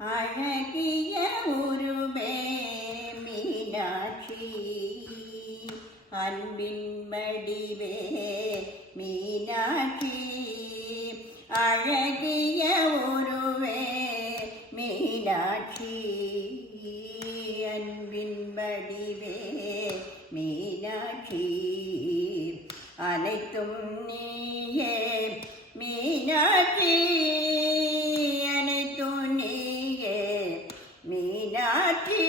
அழகிய உருவே மீனாட்சி, அன்பின் வடிவே மீனாட்சி. அழகிய உருவே மீனாட்சி, அன்பின் வடிவே மீனாட்சி. அனைத்தும் நீயே மீனாட்சி, அனைத்தும் நீயே மீனாட்சி.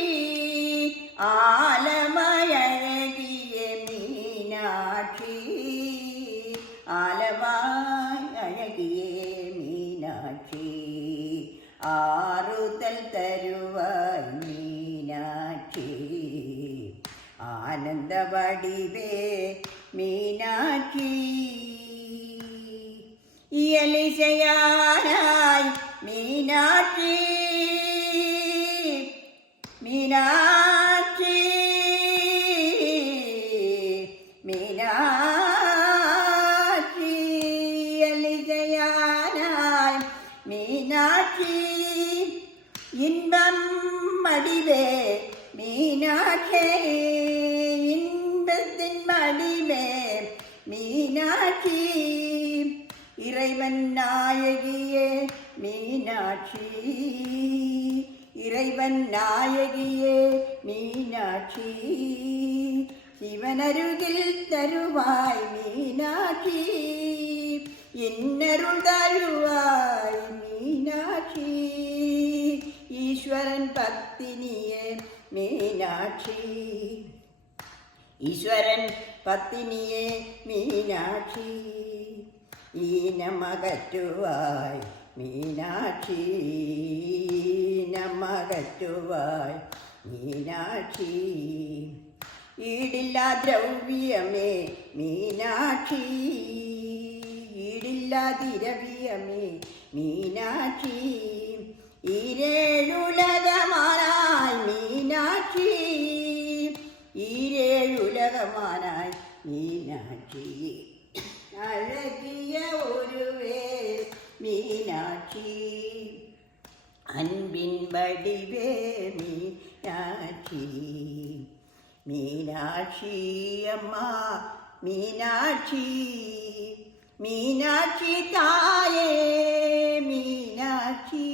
ஆலமாய் அழகிய மீனாட்சி, ஆலமாய் அழகிய மீனாட்சி. ஆறுதல் தருவாய் மீனாட்சி, ஆனந்த வடிவே மீனாட்சி. இயலிசையானாய் மீனாட்சி, மீனாட்சி, மீனாட்சி. இயலிசையானாய் மீனாட்சி, இன்பம் வடிவே மீனாட்சி, இன்பத்தின் வடிவே மீனாட்சி. இறைவன் நாயகியே மீனாட்சி, இறைவன் நாயகியே மீனாட்சி. சிவனருகில் தருவாய் மீனாட்சி, இன்னருள் தருவாய் மீனாட்சி. ஈஸ்வரன் பத்தினியே மீனாட்சி, ஈஸ்வரன் பத்தினியே மீனாட்சி. ஈனமகற்றுவாய் மீனாட்சி, ஈனமகற்றுவாய் மீனாட்சி. ஈடில்லா திரவியமே மீனாட்சி, ஈடில்லா திரவியமே மீனாட்சி. ஈரேழுலகமானாய் மீனாட்சி, ஈரேழுலகமானாய் மீனாட்சி. அழகிய ஒருவே மீனாட்சி, அன்பின் வடிவே மீனாட்சி. மீனாட்சி அம்மா மீனாட்சி, மீனாட்சி தாயே மீனாட்சி.